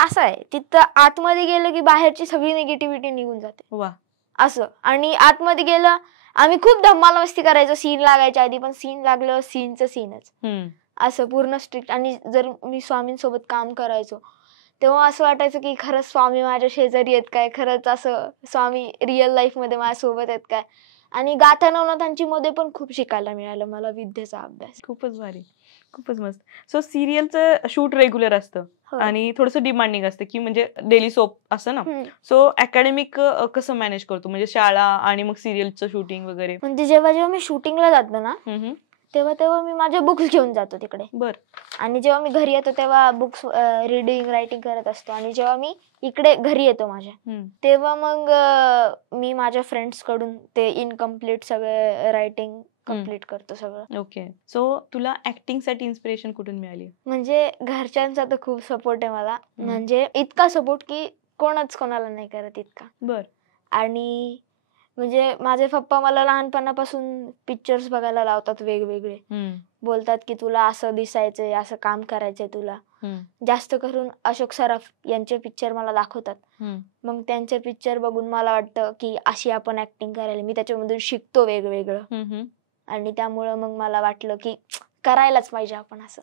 असं आहे, तिथं आतमध्ये गेलं की बाहेरची सगळी निगेटिव्हिटी निघून जाते. वा. असं. आणि आतमध्ये गेलं, आम्ही खूप धम्माल मस्ती करायचो सीन लागायच्या आधी, पण सीन लागलं सीनचं सीनच. असं पूर्ण स्ट्रिक्ट. आणि जर मी स्वामींसोबत काम करायचो तेव्हा असं वाटायचं की खरंच स्वामी माझ्या शेजारी आहेत काय, खरंच असं स्वामी रिअल लाईफ मध्ये माझ्यासोबत आहेत काय. आणि गाथा नवनाथांची मध्ये पण खूप शिकायला मिळालं मला विद्येचा अभ्यास. खूपच भारी, खूपच मस्त. सो सिरियलचं शूट रेग्युलर असतं आणि थोडंसं डिमांडिंग असतं की म्हणजे डेली सोप असं ना. सो अकॅडमिक कसं मॅनेज करतो, म्हणजे शाळा आणि मग सिरियलचं शूटिंग वगैरे? म्हणजे जेव्हा जेव्हा मी शूटिंगला जातो ना तेव्हा तेव्हा मी माझे बुक्स घेऊन जातो तिकडे. बर. आणि जेव्हा मी घरी येतो तेव्हा बुक्स रीडिंग रायटिंग करत असतो. आणि जेव्हा मी इकडे घरी येतो माझ्या तेव्हा मग मी माझ्या फ्रेंड्स कडून ते इनकम्प्लीट सगळे रायटिंग कम्प्लीट करतो सगळं. ओके. सो तुला ऍक्टिंग साठी इन्स्पिरेशन कुठून मिळाली? म्हणजे घरच्यांचा तर खूप सपोर्ट आहे मला. म्हणजे इतका सपोर्ट की कोणाच कोणाला नाही करत इतका. बर. आणि म्हणजे माझे पप्पा मला लहानपणापासून पिक्चर्स बघायला लावतात वेगवेगळे. बोलतात की तुला असं दिसायचंय, असं काम करायचंय तुला. जास्त करून अशोक सराफ यांचे पिक्चर मला दाखवतात. मग त्यांचे पिक्चर बघून मला वाटतं की अशी आपण ऍक्टिंग करायला. मी त्याच्यामधून शिकतो वेगवेगळं. आणि त्यामुळं मग मला वाटलं की करायलाच पाहिजे आपण असं.